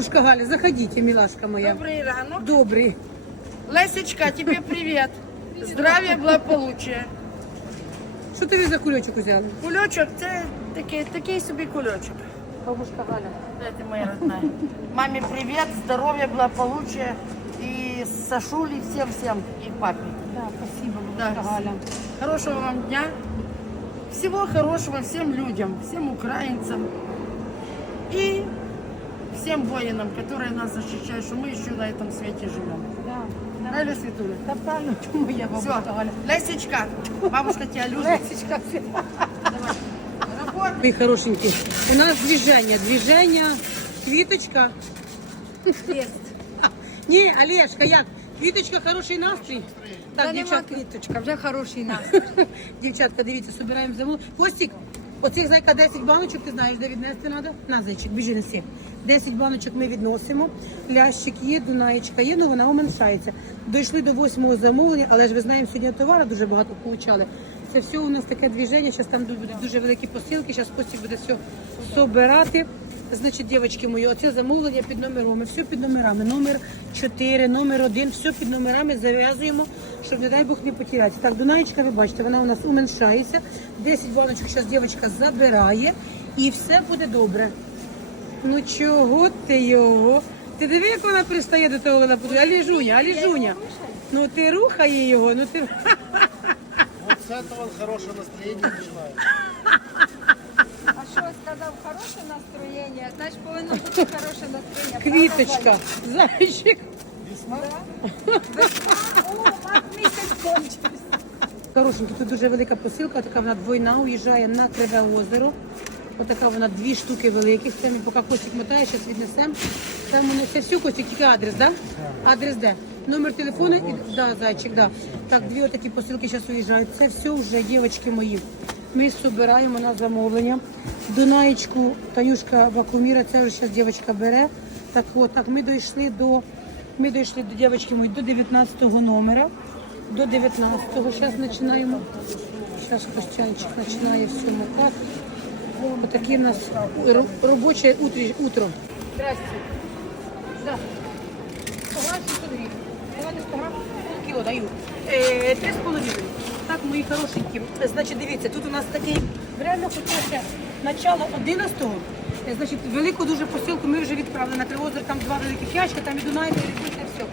Бабушка Галя, заходите, милашка моя. Добрый ранок. Добрый. Лесечка, тебе привет. Здравия, благополучия. Що ви за кульочок взяли? Кульочок, це такий, такий собі кульочок. Бабушка Галя. Дайте, моя родная. Маме привет, здоровья, благополучия. И Сашуле, всем-всем, и папе. Да, спасибо, Да. Галя. Хорошего вам дня. Всего хорошего всем людям, всем украинцам. И всем воинам, которые нас защищают, что мы еще на этом свете живем. Да, да. Правильно, Светуля? Та правильно, чому моя Все, бабушка Галя? Лесечка, бабушка тебя любит. Лесечка, все. Работай. Вы хорошенькие. У нас движение, движение, квіточка. Ні, Олешка, як? Квіточка, хороший настрій. Так, Та нема дівчатка, квіточка, вже хороший настрій. дівчатка, дивіться, собираємо замовлення. Костік, Оцих зайка 10 баночок, ти знаєш, де віднести треба? На, зайчик, біжи неси. 10 баночок ми відносимо. Лящик є, дунаєчка є, ну вона уменшається. Дійшли до восьмого замовлення, але ж ви знаємо, сьогодні товару дуже багато получали. Це все у нас таке движення, зараз там будуть дуже великі посилки, зараз Костік буде все собирати. Значить, дівчатки мої, оце замовлення під номерами, все під номерами. Номер 4, номер 1, все під номерами зав'язуємо, щоб, не дай Бог, не потеряти. Так, Дунаєчка, ви бачите, вона у нас уменшається. 10 баночок зараз дівчинка забирає і все буде добре. Ну чого ти його? Ти диви, як вона пристає до того лапу. Аліжуня, Аліжуня. Ну ти рухає його, ну ти. Вот с этого хорошее настроение начинается. Що сказав, хороше настроєння, значить повинно бути хороше настроєння. Квіточка, зайчик. Весна? О, мак місяць кончився. Хорошенькі, тут дуже велика посилка, така вона двойна, уїжджає на Криве озеро. Отака вона дві штуки великих. Це ми поки Костік мотає, зараз віднесемо. Це мене це все Костік, тільки адрес, да? Адрес де? Номер телефону і да, зайчик, да. Так, дві отакі посилки зараз уїжджають. Це все вже дівчатки мої. Ми збираємо на замовлення. Дунаєчку Танюшка Вакуміра, це вже зараз дівчинка бере. Так от, так, ми дійшли до ми дійшли до дівчатки мої до 19 номера. До 19-го зараз починаємо. Зараз Костянчик починає все мотати. Отакі в нас робоче утро. Здрасте. Да. 100 грам 700 гривень. 100 грам кіло даю. Е, Три з половиною. Так, мої хорошенькі. Значить, дивіться, тут у нас такий реально хочеться начало 11-го. Е, Значить, велику дуже посилку ми вже відправили на Кривозер, там два великих ящика, там і Дунай, і все.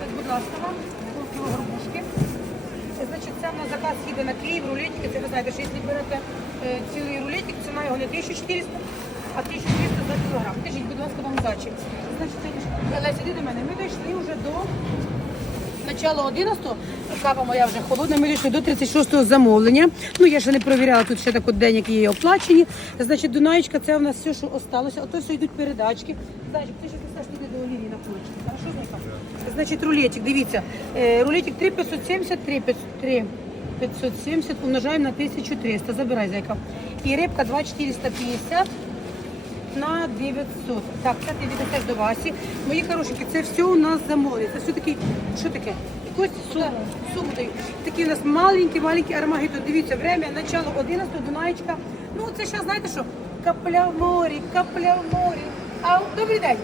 Так, будь ласка, вам полкіло горбушки. Е, Значить, це в нас заказ їде на Київ, рулетики. Це ви знаєте, що якщо берете е, цілий рулетик, ціна його не 1400, а 1300 за кілограм. Кажіть, будь ласка, вам удачі. Значить, це- Леся, іди до мене. Ми дійшли вже до начала 11-го. Кава моя вже холодна. Ми дійшли до 36-го замовлення. Ну, я ще не провіряла, тут ще так от день, які є оплачені. Значить, Дунаєчка, це у нас все, що осталося. Ото все йдуть передачки. Зайчик, ти ще писаєш, ти до Олівії на. Хорошо, Зайка? Значить, рулетик, дивіться. Е, рулетик 3570, 3 3 570 умножаємо на 1300. Забирай, зайка. І рибка 2450 на 900. Так, це ти віднесеш до Васі. Мої хорошенькі, це все у нас замовлення. Це все таки, що таке? Кость, суму, суму даю. Такі у нас маленькі, маленькі армагіто. Дивіться, время, начало 11 Дунаєчка. Ну, це зараз, знаєте що? Капля в морі, капля в морі. А, добрий день.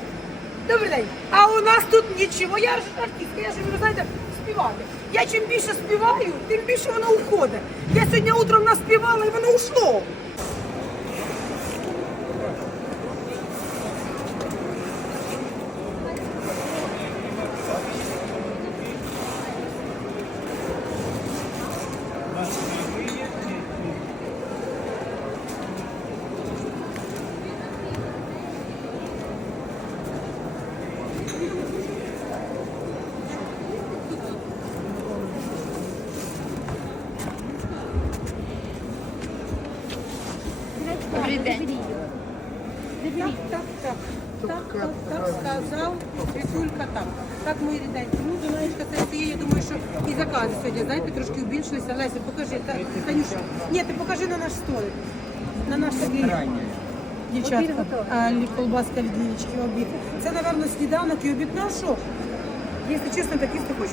Добрий день. А у нас тут нічого. Я ж артистка, я ж ви знаєте, співати. Я чим більше співаю, тим більше воно уходить. Я сьогодні утром наспівала і воно ушло. Добрий день. Так, так, так. Так, так, так, сказав Світулька так. Так, мої ріденькі. Ну, Дунаєчка, це все є, я думаю, що і закази сьогодні, знаєте, трошки збільшилися. Леся, покажи. Та, Танюша, ні, ти покажи на наш столик. На наш такий. Дівчатка, а, лі- колбаска від лінічки, обід. Це, напевно, сніданок і обід. Ну, а що? Якщо чесно, так їсти хочу.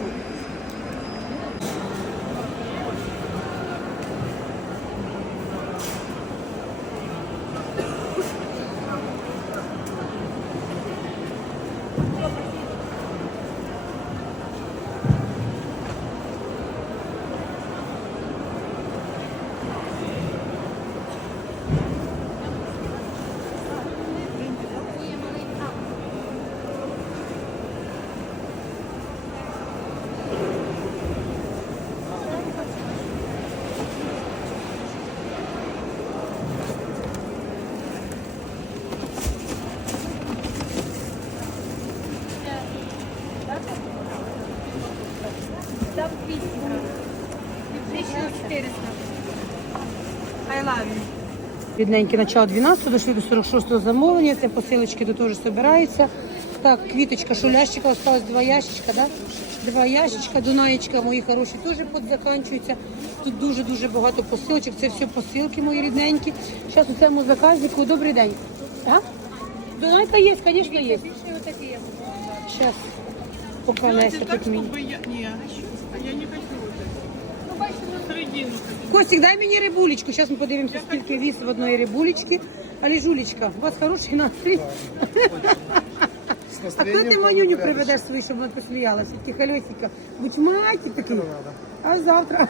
Бідненькі, начало 12 дошли до 46-го замовлення, це посилочки до того ж збираються. Так, квіточка, шулящика, осталось два ящичка, да? Два ящичка, Дунаєчка, мої хороші, теж подзаканчуються. Тут дуже-дуже багато посилочок, це все посилки мої рідненькі. Зараз у цьому заказнику, добрий день. А? Дунайка є, звісно, є. Зараз, поки Леся тут мені. я... Не, я не хочу вот это. Ну, бачите, ну, Середину. Костик, дай мені рибулечку. Зараз ми подивимося, скільки віс в одної рибулечки. Але жулечка, у вас хороший настрій. А коли ти манюню приведеш свою, щоб вона посміялася? Тільки хальосика. Будь маті такий. А завтра.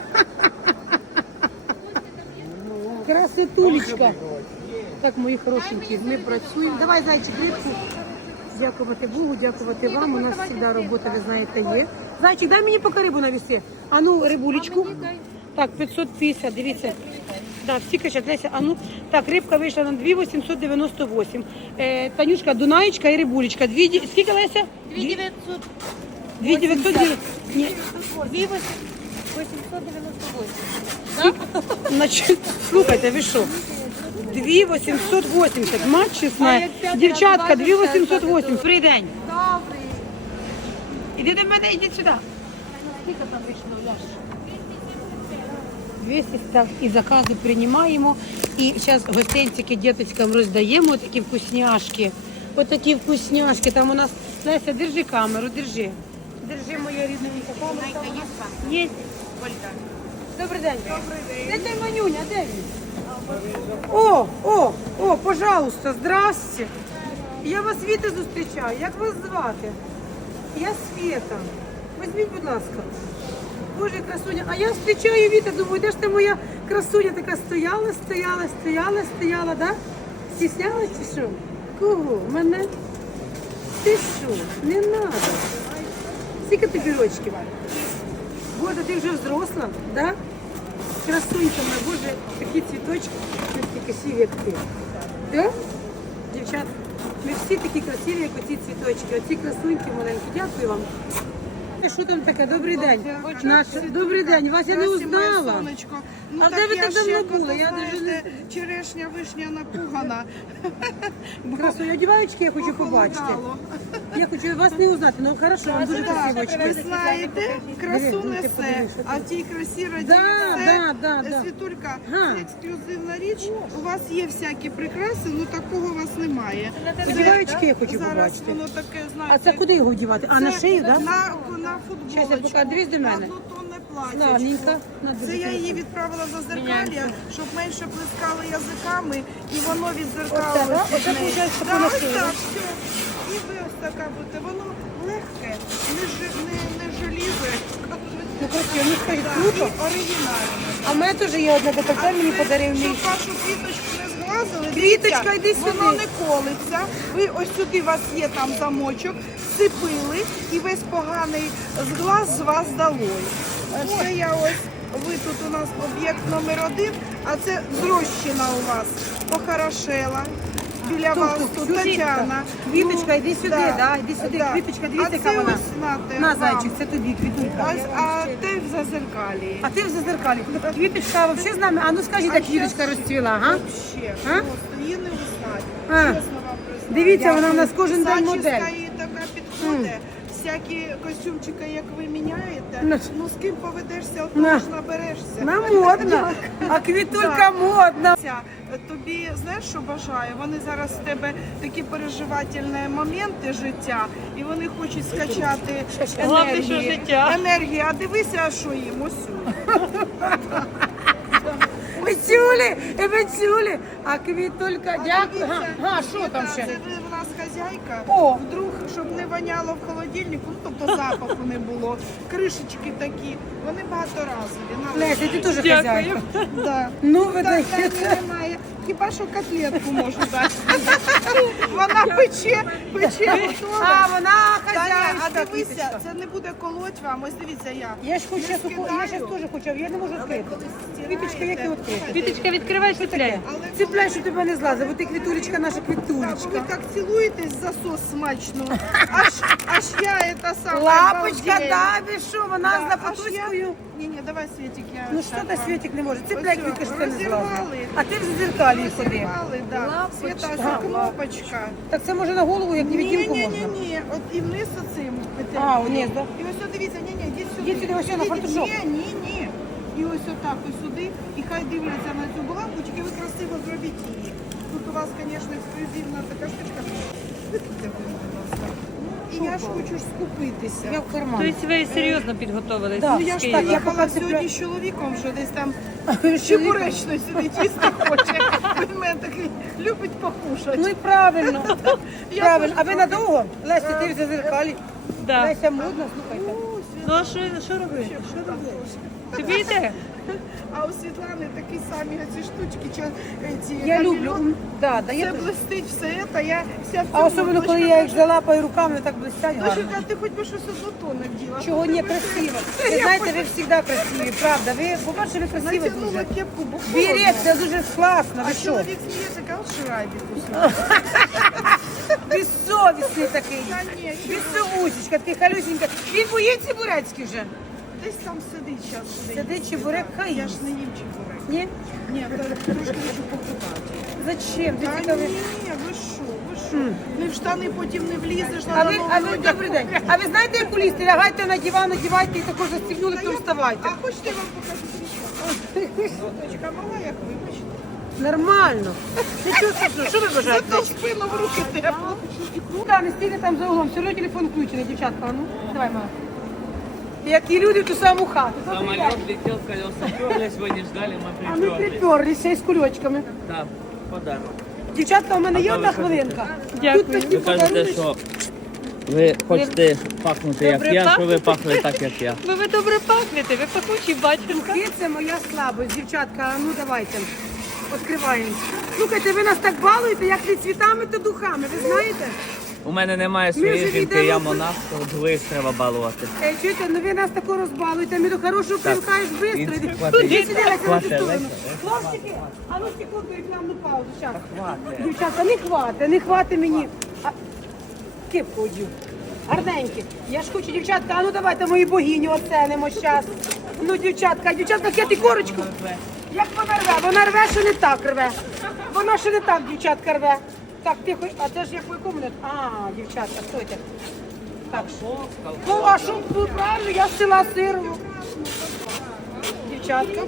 Красотулечка. Так, мої хорошенькі, ми працюємо. Давай, зайчик, рибку. Дякувати Богу, дякувати вам. У нас завжди робота, ви знаєте, є. Зайчик, дай мені поки рибу навести. А ну, рибулечку. Так, 550, дивіться. Так, стільки ще Леся, а ну, так, рибка вийшла на 2,898. Е, Танюшка, Дунаєчка і рибулечка. Дві, ді- скільки Леся? 2900. 2,900. Ні, 898. Значить, слухайте, ви що? 2,880. Мать чесна. Дівчатка, 2,880. Добрий день. Добрий. Іди до мене, ідіть сюди. Скільки там вийшло, Ляш? 200 і закази приймаємо. І зараз гостинчики діточкам роздаємо такі вкусняшки. Отакі вкусняшки. Там у нас Леся, держи камеру, держи. Держи моя рідненька камера. Є. Добрий день. Добрий день. Де той Манюня, де він? О, о, о, пожалуйста, здрасте. Я вас Віта зустрічаю. Як вас звати? Я Света. Візьміть, будь ласка. Боже, красуня. А я зустрічаю Віта, думаю, де ж ти моя красуня така стояла, стояла, стояла, стояла, да? Стіснялась чи що? Кого? Мене? Ти що? Не треба. Скільки тобі рочків? Боже, ти вже взросла, да? Красунька моя, боже, такі цвіточки, такі красиві, як ти. Да? Дівчат, ми всі такі красиві, як оці цвіточки. Оці красуньки маленькі. Дякую вам. Що там таке? Добрий день. Наш... Добрий день. Вас я не узнала. Ну, А де ви я так давно були? Я даже не черешня, вишня напугана. Бо Красуня, одіваючки я хочу побачити. похолодало. Я хочу вас не узнати, ну хорошо, вам дуже красиво Ви знаєте, красу ну, ти несе, подивись, а ти. тій красі радіє Да, все. да, да, да. Світулька, це ексклюзивна річ. У вас є всякі прикраси, ну такого у вас немає. Одіваючки я хочу Зараз побачити. воно таке, знаєте. А це куди його вдівати? А на шию, так? Да? На, на футболочку. Щас я покажу. Дивись до мене. Платтячко. Це я її відправила за зеркалля, щоб менше плескали язиками, і воно Оце, відзеркалося. да? Оце, виходить, по ось носу, так, все. Ви ось така будете. Воно легке, не, жи- не, не желізо, як кажуть. Ну ну скажіть, Да, круто. оригінальне. А в мене теж є одне таке, мені подарив мій. Щоб вашу квіточку не зглазили, Квіточка, дивіться, йди сюди. Воно не колиться. Ви ось сюди у вас є там замочок, сипили і весь поганий зглаз з вас долой. Е, Це я ось, ви тут у нас об'єкт номер один, а це зрощена у вас, похорошела. Біля вас тут Тетяна. Квіточка, йди сюди, да, да, йди сюди. да. Квіточка, дивіться, яка вона. На, зайчик, це тобі, квітулька. А, а ти в зазеркалі. А ти в зазеркалі. Квіточка взагалі з нами. А ну скажіть, як квіточка розцвіла, га? А? просто її не узнать. Чесно вам признаю. Дивіться, вона у нас кожен день модель. така підходить. Всякі костюмчики, як ви міняєте, Ну, ну з ким поведешся, от на. ж наберешся. Вона модна, а квітулька модна. Тобі знаєш, що бажаю? Вони зараз в тебе такі переживательні моменти життя, і вони хочуть скачати життя. енергії. А дивися, а що їм ось. Петюлі, петюлі. А квітулька, дякую. Га, що там Це ще? в нас хазяйка. О. Вдруг, щоб не воняло в холодильнику, ну тобто запаху не було. Кришечки такі, вони багаторазові. Леся, ти теж хазяйка. Да. Ну, ви Так, так. Хіба що котлетку можу дати. Вона пече, пече, готова. А, вона Таня, а дивися, це не буде колоть вам. Ось дивіться я. Я ж хочу, я, я теж хочу, я не можу відкрити. Квіточка, як ти відкрити? Квіточка, відкривай шутляй. Але Ціпляй, щоб тебе не злазив, бо ти квітулечка, наша Так, ви так цілуєтесь за сос смачно. Аж, аж я это саме. Лапочка, да, ви що, вона Да, з Лапотуською. Ні, ні, давай, Світик, я. Ну що та Світик не може? Ось квітка, цього, що ти не розірвали. А ти в зеркалі ходи. Розірвали, да. Світа, ось кнопочка. Так це може на голову, як ні, можна? ні, от і вниз оцим. А, вниз, да? І ось от дивіться, ні, ні, йдіть сюди. Йдіть сюди, ось на фартушок. Ні, ні, ні. І ось отак ось сюди, і хай дивляться на цю булавку, тільки ви красиво зробіть її. Тут у вас, звісно, ексклюзивна така штучка. Викиньте, будь ласка. І я ж хочу ж скупитися. Я в карман. Тобто ви серйозно підготовились Да. Ну я ж так, я поки сьогодні з чоловіком, що десь там чебуречно сидить, їсти хоче. Він мене такий любить покушати. Ну і правильно. Правильно. А ви надовго? Леся, ти в зеркалі. Да. Леся модна, слухайте. Ну а що, що робити? Що робити? Ти б'єте? А у Світлани такі самі ці штучки, чи ці Я люблю. Да, да, Все я... блистить, все це, я вся в А особливо, коли я їх залапаю руками, так блистять гарно. Дочка, ти хоч би щось однотонне вділа. Чого не красиво? Ви знаєте, ви завжди красиві, правда. Ви, по-перше, ви красиві дуже. кепку, бо холодно. Берет, це дуже класно, ви А що? чоловік сміється, каже, шрайбік усе. Безсовісний такий. Безсовусечка, такий халюсенька. Він боїться бурецький вже. Десь там сидить зараз. Сидить чебурек, хай Я їсть. ж не їм чебурек. Ні? Ні, трошки хочу покупати. Зачем? Ти Та ні, ви що, ви що? Не в штани потім не влізеш, А ви, а ви, добрий день. А ви знаєте, як лізти? Лягайте на диван, одівайте і також застібнули, потім вставайте. А хочете я вам покажу трішки? Дочка мала, як ви, бачите? Нормально. Нічого страшного, що ви бажаєте? Зато спину в руки тепло. Да, не стійте там за углом, все одно телефон включений, дівчатка. А Ну, давай, мама. Які люди ту саму хату. Самолет летел, колеса перлись, вы не ждали, мы А ми приперлись. приперлися із кульочками. Да, подарок. Дівчатка, у мене є одна хвилинка. Дякую. Тут такі Ви кажете, подарунки. що ви хочете пахнути як Добре я, що ви пахнете? пахли так, як я. Ви, ви добре пахнете, ви пахучий батюшка. Духи це моя слабость, дівчатка. А Ну давайте. Відкриваємо. Слухайте, ви нас так балуєте, як не цвітами, то духами. Ви знаєте? У мене немає вже своєї жінки, я монах, то двоїх треба балувати. Е, чуєте, ну ви нас тако розбалуєте, ми до хорошого привикаєш швидко. Іди, Іди хвати, Іди іди. сюди, Леся, на цю Хвати, сторону. Леся, Хлопчики, а ну секунду рекламну паузу. Щас. хвати. Дівчатка, не хвати, не хвати мені. А, кепку одів. Гарненькі. Я ж хочу, дівчатка, а ну давайте мої богині оценимо зараз. Ну, дівчатка, дівчатка, кети корочку. Як вона рве? Вона рве, що не так рве. Вона ще не так, дівчатка, рве. Так, тихо, а це ж як якому не? А, дівчатка, стойте. Так? Ну, а що тут правильно? Я села Сирово. Дівчатка.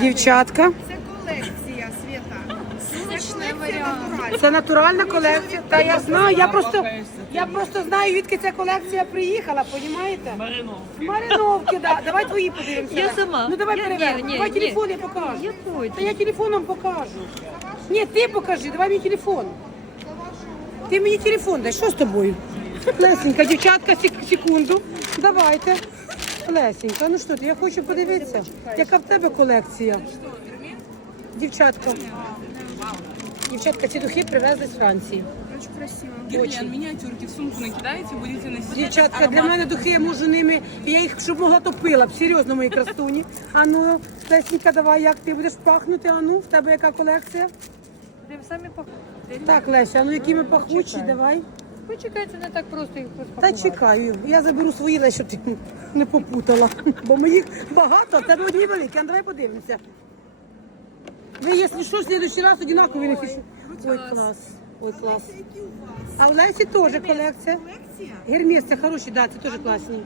Дівчатка. Це колекція. Сумочный вариант. Це натуральна колекція. Та я знаю, я просто, я просто знаю, відки ця колекція приїхала, понімаєте? Мариновки. Мариновки, да. Давай твої подивимося. Я сама. Ну давай Я- перевернемо. ні, ні, Давай ні. телефон я покажу. Який Та я телефоном покажу. Ні, ти покажи, давай мені телефон. Ти мені телефон дай, що з тобою? Лесенька, дівчатка, сек- секунду. Давайте. Лесенька, ну що ти, я хочу подивитися, яка в тебе колекція. Дівчатка. Дівчатка, ці духи привезли з Франції. Гирлен, миниатюрки в сумку накидаете, будете носить. Дівчатка, для мене духи я можу ними, я їх щоб могла топила б, серйозно, мої красуні. А ну, давай, як ти будеш пахнути? А ну, в тебе яка колекція? Ви самі пахнете. Так, Леся, а ну які ми пахучі, давай. Почекайте, не так просто їх Та розпакувати. чекаю, я заберу свої, Лесь, щоб ти не попутала. Бо моїх багато, а в тебе одні великі. А давай подивимося. Ви, якщо що, в следующий раз одинакові не. Ой, клас. Ой, клас. А в Лесі теж колекція. Гермес, це хороші, да, це теж класні.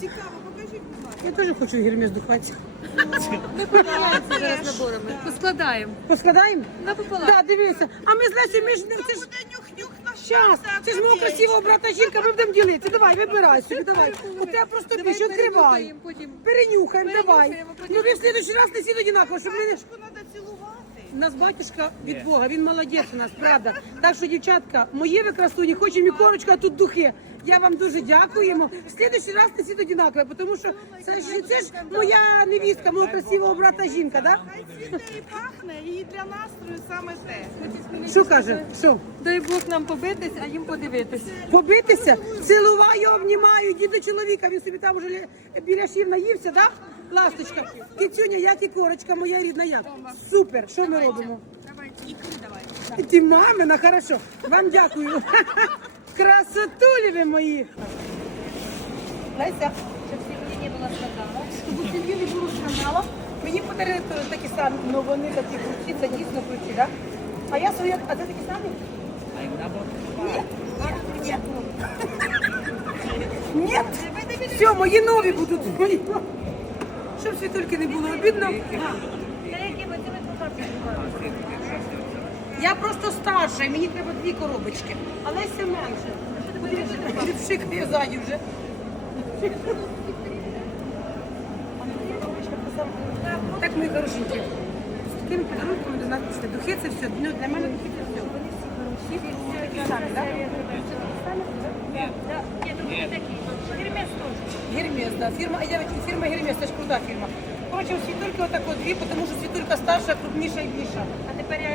Цікаво, покажіть, будь ласка. Я теж хочу гермес духати. Ми поскладаємо зараз наборами. Поскладаємо. Поскладаємо? Напополам. Так, дивися. А ми з Лесю, ми ж не це ж Нюх-нюх на Щас, це ж мого красивого брата жінка, ми будемо ділитися. Давай, вибирай собі, давай. У тебе просто більше відкривай. перенюхаємо, давай. Ну ви в слідчий раз не сіли одинаково, щоб ми не... У нас батюшка від Бога, він молодець у нас, правда. Так що, дівчатка, мої ви красуні, хочемо і корочка, а тут духи. Я вам дуже дякуємо. В следующий раз несіть одинакове, тому що це ж, це ж моя невістка, мого красивого брата жінка, да? Хай цвіте і пахне, і для настрою саме те. Що каже? Що? Дай Бог нам побитись, а їм подивитись. Побитися? Цілуваю, обнімаю, діду чоловіка, він собі там уже біля шів наївся, да? Ласточка. Кицюня, як і корочка, моя рідна як. Супер, що ми робимо? Ти мамина, хорошо. Вам дякую. Красотулі ви мої. Леся, щоб сім'ї не було скандалу. Щоб у сім'ї не було скандалу. Мені подарили такі самі, ну вони такі круті, це дійсно круті, да? А я свої, а це такі самі? Нет. Нет. Все, мої нові будуть. Щоб світульки не було обідно. Я просто старша, і мені треба дві коробочки. А Леся менше. Пшикає ззаді вже. Так, мої хорошенькі. З такими подарунками до нас пішли. Духи це все. Ну, для мене духи це все. Вони всі хороші. Всі такі самі, так? Гермес, да. Фирма, я фирма Гермес, це ж крута фірма. Короче, у світульки отак от дві, тому що світулька старша, крупніша і більша. А тепер я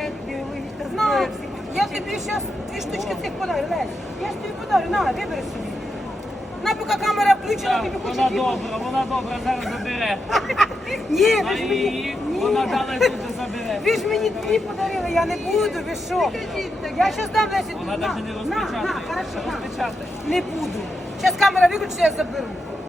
Знаю. Я тобі зараз дві штучки цих подарю, Лесь. Я ж тобі подарю, на, вибери собі. На, поки камера включена, тобі хоче Вона дві. добра, вона добра, зараз забере. Ні, ви ж мені, ні. вона далі буде забере. Ви ж мені дві подарили, я не буду, ви що? Я щас дам Лесі. Вона на, навіть не на, на, розпечатає. хорошо, на. Розпечатай. Не буду. Зараз камера виключиться, я заберу.